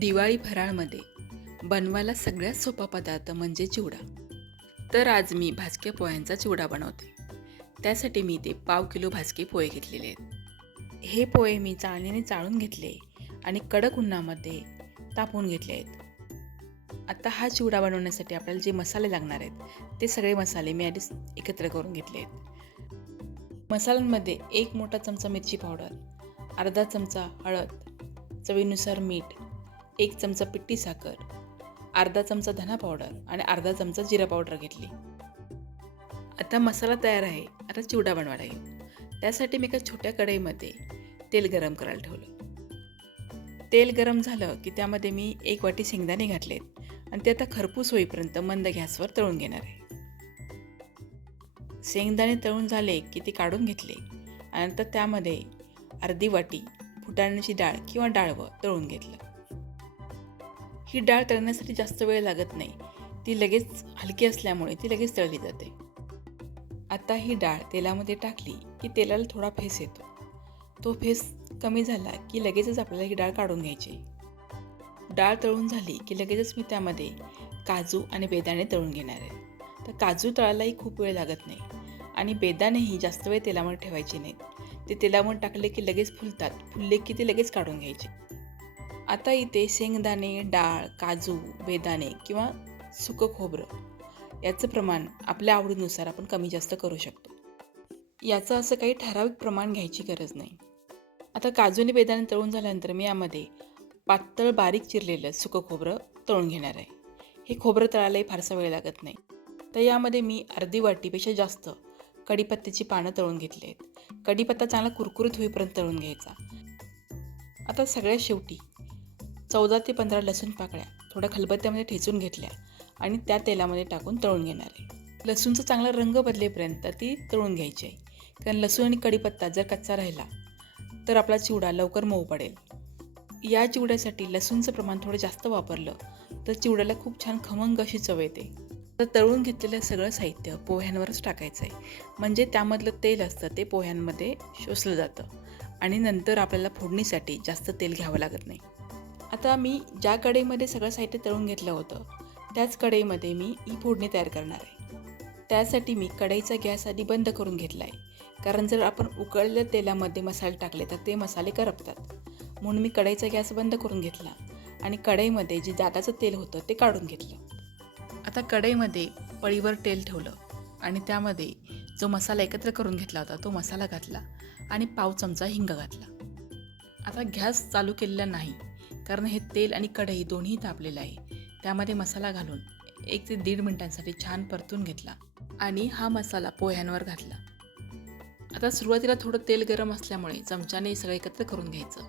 दिवाळी फराळमध्ये बनवायला सगळ्यात सोपा पदार्थ म्हणजे चिवडा. तर आज मी भाजके पोह्यांचा चिवडा बनवते. त्यासाठी मी ते पाव किलो भाजके पोहे घेतलेले आहेत. हे पोहे मी चाळणीने चाळून घेतले आणि कडक उन्हामध्ये तापवून घेतले आहेत. आता हा चिवडा बनवण्यासाठी आपल्याला जे मसाले लागणार आहेत ते सगळे मसाले मी आधीच एकत्र करून घेतले आहेत. मसाल्यांमध्ये एक मोठा चमचा मिरची पावडर अर्धा चमचा हळद चवीनुसार मीठ एक चमचा पिट्टी साखर अर्धा चमचा धना पावडर आणि अर्धा चमचा जिरा पावडर घेतली. आता मसाला तयार आहे. आता चिवडा बनवायला येईल. त्यासाठी मी एका छोट्या कढईमध्ये तेल गरम करायला ठेवलं. तेल गरम झालं की त्यामध्ये मी एक वाटी शेंगदाणे घातलेत आणि ते आता खरपूस होईपर्यंत मंद गॅसवर तळून घेणार आहे. शेंगदाणे तळून झाले की ते काढून घेतले आणि तर त्यामध्ये अर्धी वाटी फुटाण्याची डाळ किंवा डाळवं तळून घेतलं. ही डाळ तळण्यासाठी जास्त वेळ लागत नाही. ती लगेच हलकी असल्यामुळे ती लगेच तळली जाते. आता ही डाळ तेलामध्ये टाकली की तेलाला थोडा फेस येतो. तो फेस कमी झाला की लगेचच आपल्याला ही डाळ काढून घ्यायची. डाळ तळून झाली की लगेचच मी त्यामध्ये काजू आणि बेदाणे तळून घेणार आहे. तर काजू तळायलाही खूप वेळ लागत नाही आणि बेदाणेही जास्त वेळ तेलामध्ये ठेवायचे नाहीत. ते तेलामध्ये टाकले की लगेच फुलतात. फुलले की ते लगेच काढून घ्यायचे. आता इथे शेंगदाणे डाळ काजू बेदाणे किंवा सुकं खोबरं याचं प्रमाण आपल्या आवडीनुसार आपण कमी जास्त करू शकतो. याचं असं काही ठराविक प्रमाण घ्यायची गरज नाही. आता काजू आणि बेदाणे तळून झाल्यानंतर मी यामध्ये पातळ बारीक चिरलेलं सुकं खोबरं तळून घेणार आहे. हे खोबरं तळायलाही फारसा वेळ लागत नाही. तर यामध्ये मी अर्धी वाटीपेक्षा जास्त कढीपत्त्याची पानं तळून घेतली आहेत. कढीपत्ता चांगला कुरकुरीत होईपर्यंत तळून घ्यायचा. आता सगळ्यात शेवटी चौदा ते पंधरा लसूण पाकळ्या थोड्या खलबत्त्यामध्ये ठेचून घेतल्या आणि त्या तेलामध्ये टाकून तळून घेणार आहे लसूणचा चांगला रंग बदलेपर्यंत ती तळून घ्यायची आहे. कारण लसूण आणि कढीपत्ता जर कच्चा राहिला तर आपला चिवडा लवकर मऊ पडेल. या चिवड्यासाठी लसूणचं प्रमाण थोडं जास्त वापरलं तर चिवड्याला खूप छान खमंग अशी चव येते. तर तळून घेतलेलं सगळं साहित्य पोह्यांवरच टाकायचं आहे म्हणजे त्यामधलं तेल असतं ते पोह्यांमध्ये शोषलं जातं. आणि नंतर आपल्याला फोडणीसाठी जास्त तेल घ्यावं लागत नाही. आता मी ज्या कढईमध्ये सगळं साहित्य तळून घेतलं होतं त्याच कढईमध्ये मी ही फोडणी तयार करणार आहे. त्यासाठी मी कढईचा गॅस आधी बंद करून घेतला आहे कारण जर आपण उकळलेल्या तेलामध्ये मसाले टाकले तर ते मसाले करपतात. म्हणून मी कढईचा गॅस बंद करून घेतला आणि कढईमध्ये जे दाताचं तेल होतं ते काढून घेतलं. आता कढईमध्ये पळीवर तेल ठेवलं आणि त्यामध्ये जो मसाला एकत्र करून घेतला होता तो मसाला घातला आणि पाव चमचा हिंग घातला. आता गॅस चालू केलेला नाही कारण हे तेल आणि कढई दोन्ही तापलेलं आहे. त्यामध्ये मसाला घालून एक ते दीड मिनिटांसाठी छान परतून घेतला आणि हा मसाला पोह्यांवर घातला. आता सुरुवातीला थोडं तेल गरम असल्यामुळे चमच्याने सगळं एकत्र करून घ्यायचं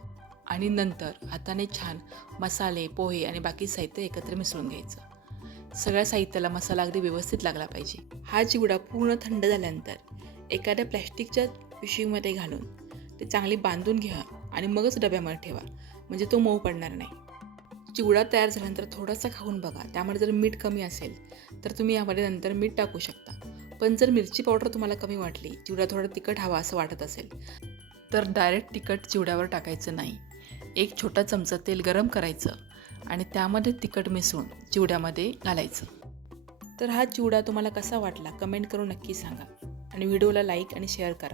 आणि नंतर हाताने छान मसाले पोहे आणि बाकी साहित्य एकत्र मिसळून घ्यायचं. सगळ्या साहित्याला मसाला अगदी व्यवस्थित लागला पाहिजे. हा चिवडा पूर्ण थंड झाल्यानंतर एखाद्या प्लॅस्टिकच्या पिशवीमध्ये घालून ते चांगली बांधून घ्या आणि मगच डब्यामध्ये ठेवा. म्हणजे तो मऊ पडणार नाही. चिवडा तयार झाल्यानंतर थोडासा खाऊन बघा. त्यामध्ये जर मीठ कमी असेल तर तुम्ही यामध्ये नंतर मीठ टाकू शकता. पण जर मिरची पावडर तुम्हाला कमी वाटली चिवडा थोडा तिखट हवा असं वाटत असेल तर डायरेक्ट तिखट चिवड्यावर टाकायचं नाही. एक छोटा चमचा तेल गरम करायचं आणि त्यामध्ये तिखट मिसळून चिवड्यामध्ये घालायचं. तर हा चिवडा तुम्हाला कसा वाटला कमेंट करून नक्की सांगा. आणि व्हिडिओला लाईक आणि शेअर करा.